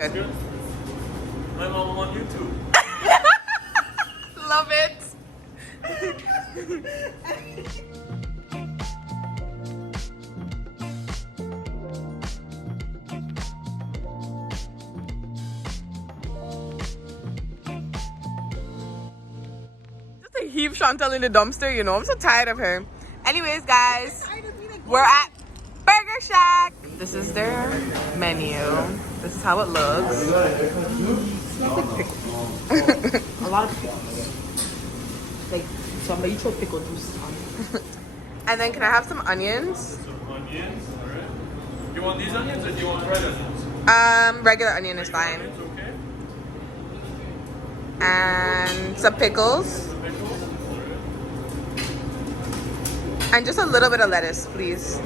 Good. My mom on YouTube. Love it. Just to heave Chantal in the dumpster, you know. I'm so tired of her. Anyways, guys, we're at Burger Shack. This is their menu. This is how it looks. A lot of pickles. Like somebody throw pickle juice on. And then can I have some onions? Some onions, alright. You want these onions or do you want red onions? Regular onion is fine. It's okay. And some pickles. Some pickles, alright. And just a little bit of lettuce, please.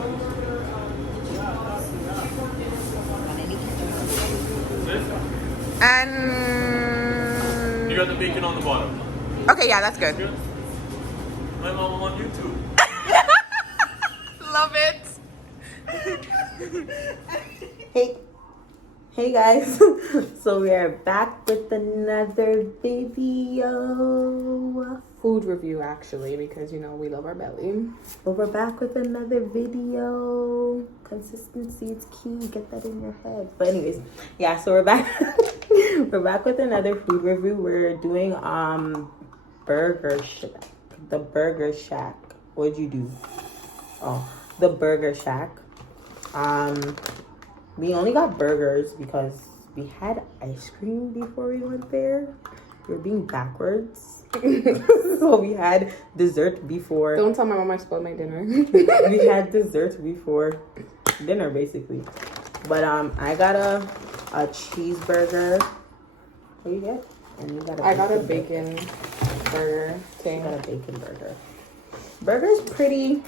And You got the bacon on the bottom. okay, yeah, that's good. Good. My mom on YouTube. Love it. Hey guys. So we are back with another video. Food review, actually, because you know we love our belly. But we're back with another video. Consistency is key. Get that in your head. But anyways, yeah, so we're back. We're back with another food review. We're doing Burger Shack. The Burger Shack. What'd you do? Oh, the Burger Shack. We only got burgers because we had ice cream before we went there. We were being backwards. So we had dessert before. Don't tell my mom I spoiled my dinner. We had dessert before dinner, basically. But I got a cheeseburger. What do you get? And you got I got a bacon burger You thing. got a bacon burger. Burger's pretty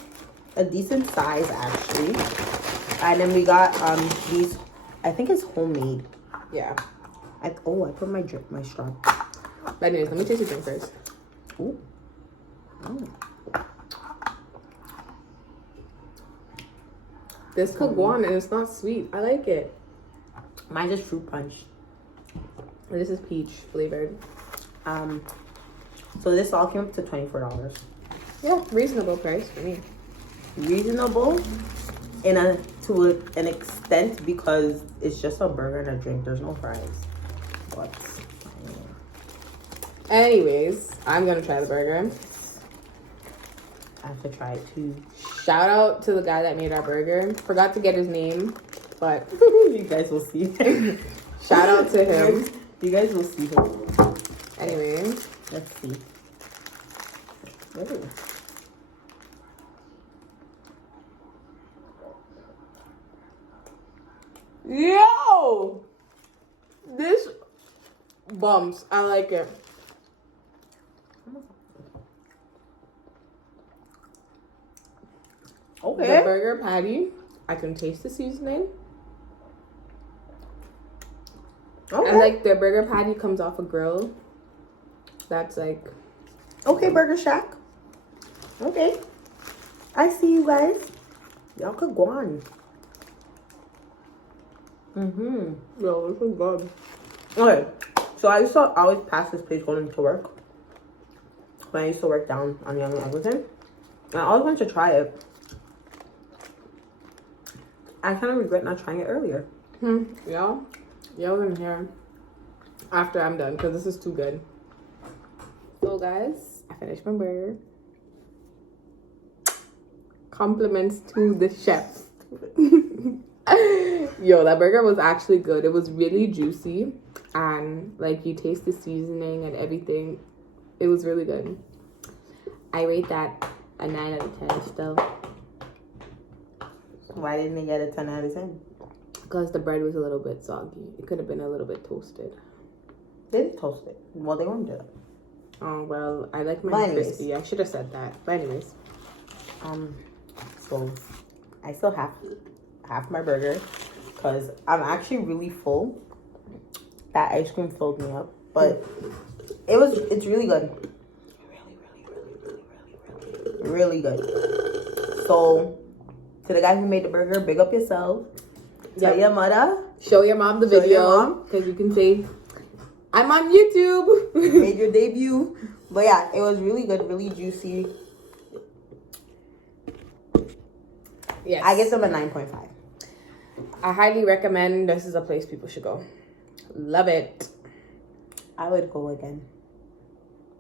a decent size actually. And then we got these. I think it's homemade. Yeah. I put my straw. But anyways, let me taste your drink first. Ooh. Oh. This Kaguan and it's not sweet. I like it. Mine's just fruit punch. And this is peach flavored. So this all came up to $24. Yeah, reasonable price for me. Reasonable to an extent because it's just a burger and a drink. There's no fries. But Anyways, I'm gonna try the burger. I have to try it too. Shout out to the guy that made our burger. Forgot to get his name, but You guys will see. shout out to him. You guys will see him. Anyway, Let's see. Ooh. yo, this bumps. I like it. Okay. The burger patty, I can taste the seasoning. Okay. And like the burger patty comes off a grill. That's like Okay, Burger Shack. Okay. I see you guys. Y'all could go on. yo, this is good. Okay. So I used to always pass this place going to work. When I used to work down on Young Eglinton. And I always wanted to try it. I kind of regret not trying it earlier. Y'all in here after I'm done because this is too good. So guys, I finished my burger. Compliments to the chef. Yo, that burger was actually good. It was really juicy and like you taste the seasoning and everything. It was really good. I rate that a 9 out of 10 still. Why didn't they get a 10 out of 10? Because the bread was a little bit soggy. It could have been a little bit toasted. They did toast it. Well, they won't do it. Oh, well, I like But mine anyways. crispy. I should have said that. But anyways. So I still have half my burger because I'm actually really full. That ice cream filled me up, but it's really good. Really good. So to the guy who made the burger, big up yourself. Tell your mother Show your mom the Show your video mom. because you can say, I'm on YouTube. You made your debut. But yeah, it was really good, really juicy. Yes. I give them a 9.5. I highly recommend. This is a place people should go. Love it. I would go again.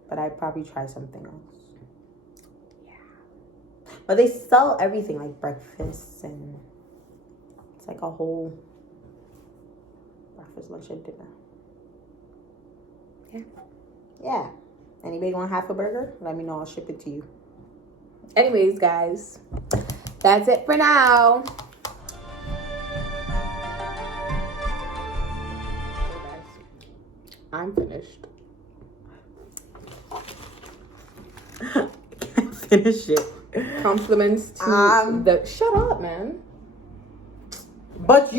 But I'd probably try something else. Yeah. But they sell everything, like breakfast, and it's like a whole breakfast, lunch, and dinner. Yeah. Yeah. Anybody want half a burger? Let me know. I'll ship it to you. Anyways, guys, that's it for now. I'm finished. Finish it. Compliments to the. Shut up, man. But you